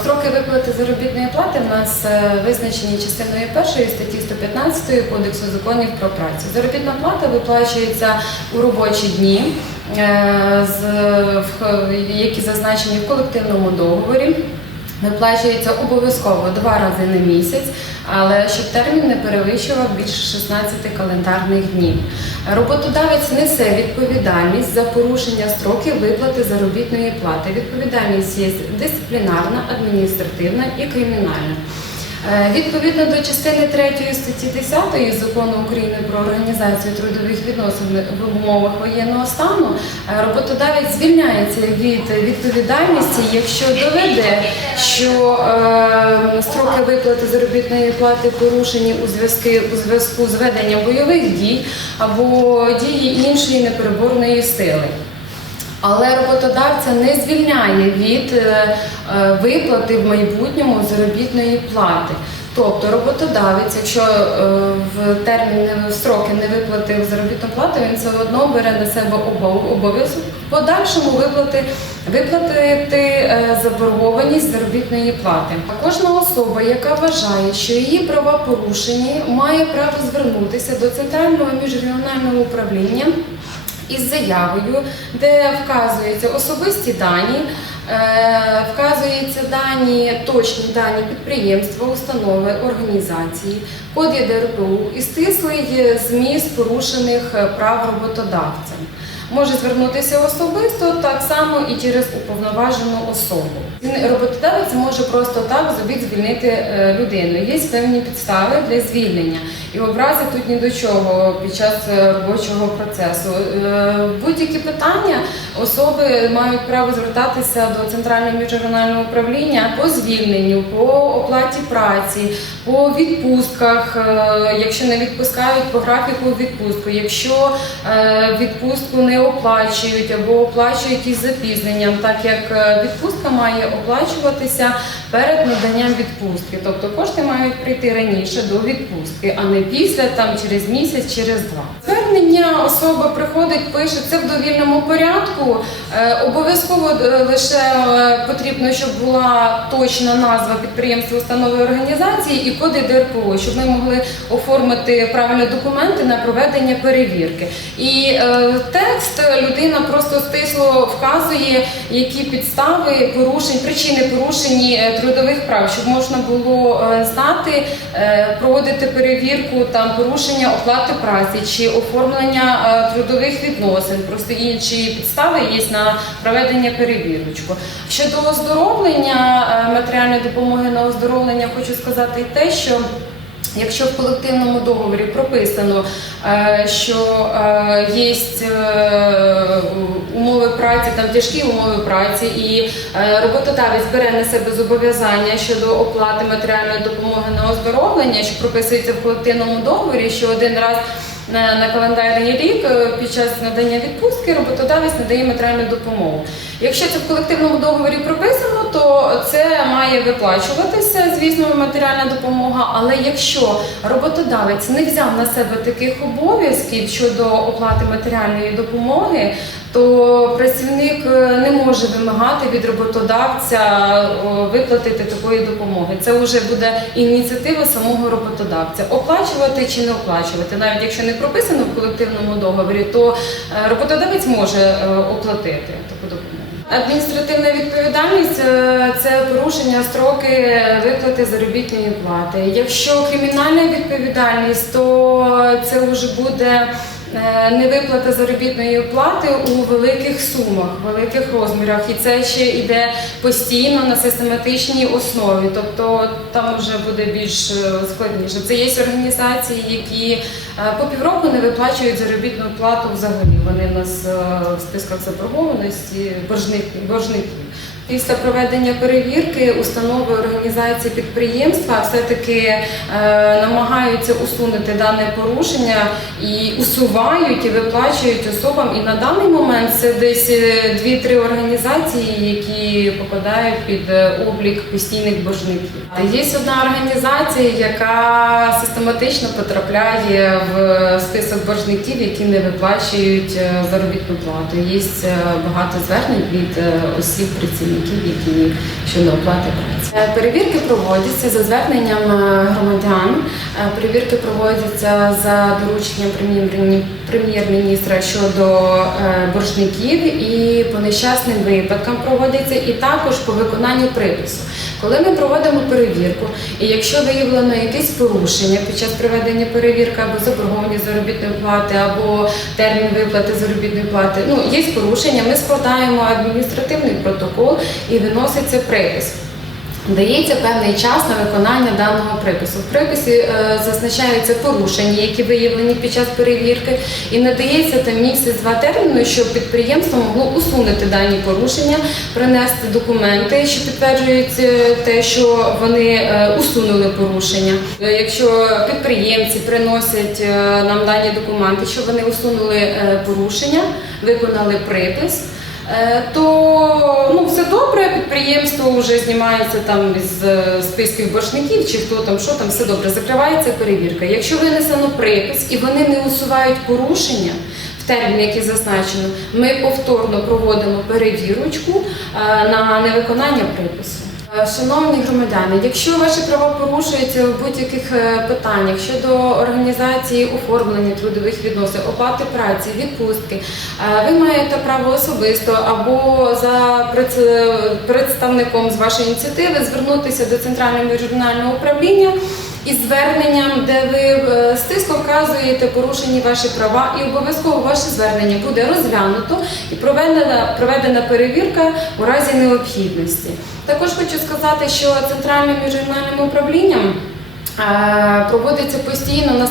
Строки виплати заробітної плати в нас е, визначені частиною першої статті 115 Кодексу законів про працю. Заробітна плата виплачується у робочі дні, е, які зазначені в колективному договорі. Виплачується обов'язково два рази на місяць, але щоб термін не перевищував більше 16 календарних днів. Роботодавець несе відповідальність за порушення строків виплати заробітної плати. Відповідальність є дисциплінарна, адміністративна і кримінальна. Е, Відповідно до частини 3 статті 10 закону України про організацію трудових відносин в умовах воєнного стану, е, роботодавець звільняється від відповідальності, якщо доведе, що е, строки виплати заробітної плати порушені у зв'язки у зв'язку з веденням бойових дій або дії іншої непереборної сили. Але роботодавця не звільняє від е, е, виплати в майбутньому заробітної плати. Тобто роботодавець, якщо е, в термін в строки не виплатив заробітну плату, він все одно бере на себе обов- обов'язок в подальшому виплати, виплатити заборгованість заробітної плати. А кожна особа, яка вважає, що її права порушені, має право звернутися до центрального міжрегіонального управління із заявою, де вказуються особисті дані, е, вказуються дані, точні дані підприємства, установи, організації, код ЄДРПУ і стислий зміст порушених е, прав роботодавця. Може звернутися особисто, так само і через уповноважену особу. Роботодавець може просто так зобід звільнити е, людину. Є певні підстави для звільнення. І образи тут ні до чого під час е, робочого процесу. Е, Будь-які питання особи мають право звертатися до центрального міжрегіонального управління по звільненню, по оплаті праці, по відпустках, е, якщо не відпускають по графіку відпустку, якщо відпустку не оплачують або оплачують із запізненням, так як відпустка має оплачуватися перед наданням відпустки. Тобто кошти мають прийти раніше до відпустки, а не після, там через місяць, через два. Звернення особа приходить, пише це в довільному порядку. Е, Обов'язково е, лише е, потрібно, щоб була точна назва підприємства, установи організації і коди ДРПО, щоб ми могли оформити правильні документи на проведення перевірки. І текст людина просто стисло вказує, які підстави порушень, причини порушень е, трудових прав, щоб можна було знати, проводити перевірку там порушення оплати праці чи оформлення е, трудових відносин. Просто інші підстави є на проведення перевірочку. Щодо оздоровлення е, матеріальної допомоги на оздоровлення, хочу сказати і те, що Якщо в колективному договорі прописано, е, що є умови праці, там тяжкі умови праці, і роботодавець бере на себе зобов'язання щодо оплати матеріальної допомоги на оздоровлення, що прописується в колективному договорі, що один раз на, на календарний рік е, під час надання відпустки роботодавець надає матеріальну допомогу. Якщо це в колективному договорі прописано, то це має виплачуватися, звісно, матеріальна допомога. Але якщо роботодавець не взяв на себе таких обов'язків щодо оплати матеріальної допомоги, то працівник е, не може вимагати від роботодавця виплатити такої допомоги. Це вже буде ініціатива самого роботодавця оплачувати чи не оплачувати. Навіть якщо не прописано в колективному договорі, то е, роботодавець може е, оплатити таку допомогу. Адміністративна відповідальність е, це порушення строки виплати заробітної плати. Якщо кримінальна відповідальність, то це вже буде е, невиплата заробітної плати у великих сумах, великих розмірах, і це ще йде постійно на систематичній основі. Тобто там вже буде більш е, складніше. Це є організації, які е, по півроку не виплачують заробітну плату взагалі. Вони в нас е, в списках заборгованості боржник- боржників. Після проведення перевірки установи організації підприємства все-таки е, намагаються усунути дане порушення і усувають і виплачують особам. І на даний момент це десь е, дві-три організації, які попадають під е, облік постійних боржників. Є одна організація, яка систематично потрапляє в список боржників, які не виплачують е, заробітну плату. Є е, багато звернень від е, осіб працівників, які щодо оплати праці. Е, Перевірки проводяться за зверненням е, громадян. Е, Перевірки проводяться за дорученням прем'єр- прем'єр-міністра щодо е, боржників і по нещасним випадкам проводяться, і також по виконанню припису. Коли ми проводимо перевірку, і якщо виявлено якесь порушення під час проведення перевірки або заборгованість заробітної плати, або термін виплати заробітної плати, ну є порушення, ми складаємо адміністративний протокол і виноситься припис. Дається певний час на виконання даного припису. В приписі е, зазначаються порушення, які виявлені під час перевірки, і надається там місяць-два терміну, щоб підприємство могло усунути дані порушення, принести документи, що підтверджують е, те, що вони е, усунули порушення. Е, Якщо підприємці приносять е, нам дані документи, що вони усунули е, порушення, виконали припис. Е, то ну все добре, підприємство вже знімається там із е, списків боржників, чи хто там, що там, все добре, закривається перевірка. Якщо винесено припис і вони не усувають порушення в термін, який зазначено, ми повторно проводимо перевірочку е, на невиконання припису. Е, Шановні громадяни, якщо ваші права порушуються в будь-яких е, питаннях щодо організації оформлення трудових відносин, оплати праці, відпустки, е, ви маєте право особисто або за представником з вашої ініціативи звернутися до центрального регіонального управління із зверненням, де ви стисло вказуєте порушені ваші права, і обов'язково ваше звернення буде розглянуто і проведена, проведена перевірка у разі необхідності. Також хочу сказати, що центральним регіональним управлінням. е, Проводиться постійно на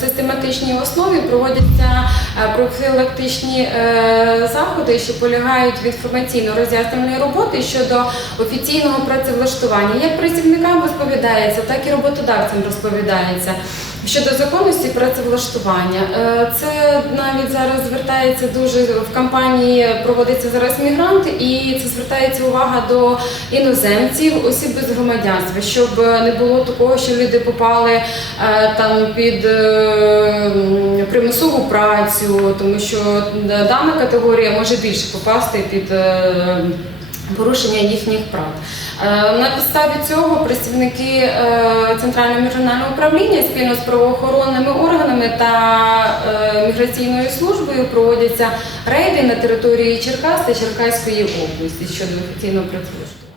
систематичній, основі, проводяться е, профілактичні е, заходи, що полягають в інформаційно-роз'яснювальній роботи щодо офіційного працевлаштування. Як працівникам розповідається, так і роботодавцям розповідається. Щодо законності працевлаштування, Е, це навіть зараз звертається дуже в кампанії. Проводиться зараз мігрант, і це звертається увага до іноземців, осіб без громадянства, щоб не було такого, що люди попали е, там під е, примусову працю, тому що дана категорія може більше попасти під. Порушення їхніх прав Е, на підставі цього працівники е, центрального міжнародного управління спільно з правоохоронними органами та е, міграційною службою проводяться рейди на території Черкас та Черкаської області щодо офіційного працевлаштування.